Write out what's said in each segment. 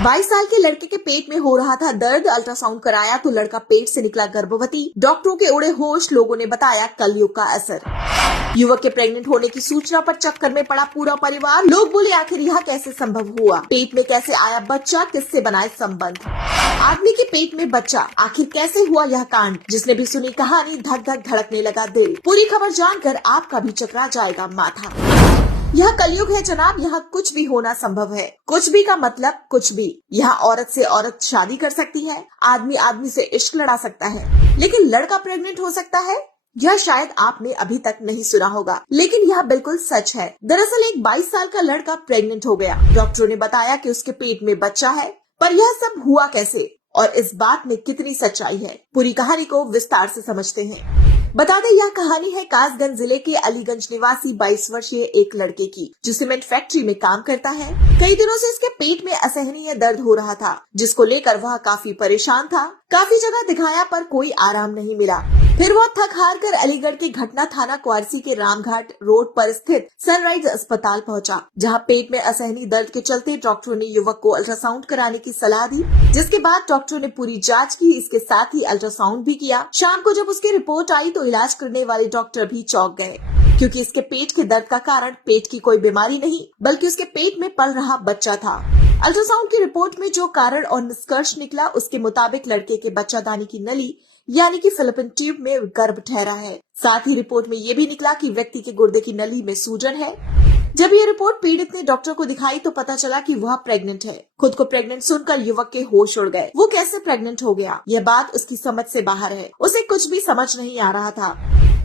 22 साल के लड़के के पेट में हो रहा था दर्द। अल्ट्रासाउंड कराया तो लड़का पेट से निकला गर्भवती। डॉक्टरों के उड़े होश, लोगों ने बताया कलयुग का असर। युवक के प्रेग्नेंट होने की सूचना पर चक्कर में पड़ा पूरा परिवार। लोग बोले आखिर यह कैसे संभव हुआ, पेट में कैसे आया बच्चा, किससे बनाए संबंध। आदमी के पेट में बच्चा, आखिर कैसे हुआ यह कांड। जिसने भी सुनी कहानी धक धक धड़कने लगा दिल। पूरी खबर जानकर आपका भी चकरा जाएगा माथा। यह कलयुग है जनाब, यहाँ कुछ भी होना संभव है। कुछ भी का मतलब कुछ भी। यहाँ औरत से औरत शादी कर सकती है, आदमी आदमी से इश्क लड़ा सकता है, लेकिन लड़का प्रेग्नेंट हो सकता है। यह शायद आपने अभी तक नहीं सुना होगा, लेकिन यह बिल्कुल सच है। दरअसल एक 22 साल का लड़का प्रेग्नेंट हो गया। डॉक्टरों ने बताया कि उसके पेट में बच्चा है, पर यह सब हुआ कैसे और इस बात में कितनी सच्चाई है, पूरी कहानी को विस्तार से समझते हैं। बता दें, यह कहानी है कासगंज जिले के अलीगंज निवासी 22 वर्षीय एक लड़के की, जो सीमेंट फैक्ट्री में काम करता है। कई दिनों से इसके पेट में असहनीय दर्द हो रहा था, जिसको लेकर वह काफी परेशान था। काफी जगह दिखाया पर कोई आराम नहीं मिला। फिर वह थक हार कर अलीगढ़ के घटना थाना क्वारसी के रामघाट रोड पर स्थित सनराइज अस्पताल पहुंचा, जहां पेट में असहनीय दर्द के चलते डॉक्टरों ने युवक को अल्ट्रासाउंड कराने की सलाह दी। जिसके बाद डॉक्टरों ने पूरी जांच की, इसके साथ ही अल्ट्रासाउंड भी किया। शाम को जब उसकी रिपोर्ट आई तो इलाज करने वाले डॉक्टर भी चौंक गए, क्योंकि इसके पेट के दर्द का कारण पेट की कोई बीमारी नहीं, बल्कि उसके पेट में पल रहा बच्चा था। अल्ट्रासाउंड की रिपोर्ट में जो कारण और निष्कर्ष निकला, उसके मुताबिक लड़के के बच्चादानी की नली यानी कि फैलोपियन ट्यूब में गर्भ ठहरा है। साथ ही रिपोर्ट में ये भी निकला कि व्यक्ति के गुर्दे की नली में सूजन है। जब ये रिपोर्ट पीड़ित ने डॉक्टर को दिखाई तो पता चला कि वह प्रेग्नेंट है। खुद को प्रेग्नेंट सुनकर युवक के होश उड़ गए। वो कैसे प्रेग्नेंट हो गया, यह बात उसकी समझ से बाहर है। उसे कुछ भी समझ नहीं आ रहा था।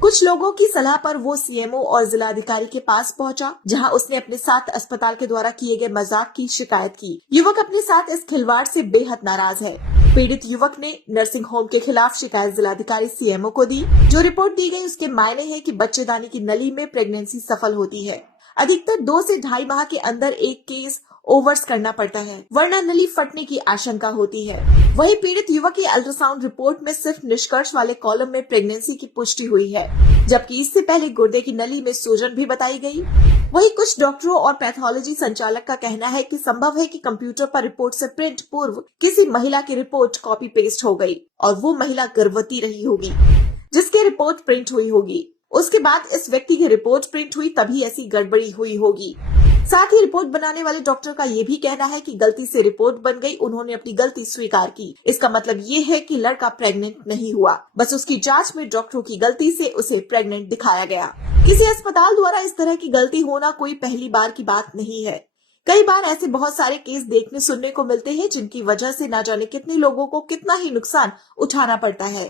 कुछ लोगों की सलाह पर वो सीएमओ और जिलाधिकारी के पास पहुंचा, जहां उसने अपने साथ अस्पताल के द्वारा किए गए मजाक की शिकायत की। युवक अपने साथ इस खिलवाड़ से बेहद नाराज है। पीड़ित युवक ने नर्सिंग होम के खिलाफ शिकायत जिलाधिकारी सीएमओ को दी। जो रिपोर्ट दी गई उसके मायने है कि बच्चेदानी की नली में प्रेगनेंसी सफल होती है। अधिकतर 2 से 2.5 माह के अंदर एक केस ओवर्स करना पड़ता है, वरना नली फटने की आशंका होती है। वहीं पीड़ित युवक की अल्ट्रासाउंड रिपोर्ट में सिर्फ निष्कर्ष वाले कॉलम में प्रेगनेंसी की पुष्टि हुई है, जबकि इससे पहले गुर्दे की नली में सूजन भी बताई गई। वहीं कुछ डॉक्टरों और पैथोलॉजी संचालक का कहना है कि संभव है कि कंप्यूटर पर रिपोर्ट से प्रिंट पूर्व किसी महिला की रिपोर्ट कॉपी पेस्ट हो गई और वो महिला गर्भवती रही होगी, जिसकी रिपोर्ट प्रिंट हुई होगी। उसके बाद इस व्यक्ति की रिपोर्ट प्रिंट हुई, तभी ऐसी गड़बड़ी हुई होगी। साथ ही रिपोर्ट बनाने वाले डॉक्टर का ये भी कहना है कि गलती से रिपोर्ट बन गई, उन्होंने अपनी गलती स्वीकार की। इसका मतलब ये है कि लड़का प्रेग्नेंट नहीं हुआ, बस उसकी जांच में डॉक्टरों की गलती से उसे प्रेग्नेंट दिखाया गया। किसी अस्पताल द्वारा इस तरह की गलती होना कोई पहली बार की बात नहीं है। कई बार ऐसे बहुत सारे केस देखने सुनने को मिलते हैं, जिनकी वजह से न जाने कितने लोगों को कितना ही नुकसान उठाना पड़ता है।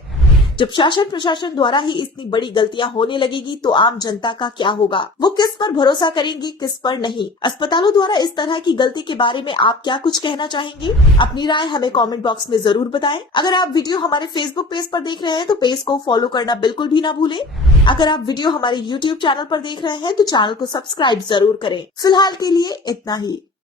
जब शासन प्रशासन द्वारा ही इतनी बड़ी गलतियां होने लगेगी तो आम जनता का क्या होगा, वो किस पर भरोसा करेंगी, किस पर नहीं। अस्पतालों द्वारा इस तरह की गलती के बारे में आप क्या कुछ कहना चाहेंगे? अपनी राय हमें कमेंट बॉक्स में जरूर बताएं। अगर आप वीडियो हमारे फेसबुक पेज पर देख रहे हैं तो पेज को फॉलो करना बिल्कुल भी ना भूलें। अगर आप वीडियो हमारे यूट्यूब चैनल पर देख रहे हैं तो चैनल को सब्सक्राइब जरूर करें। फिलहाल के लिए इतना ही।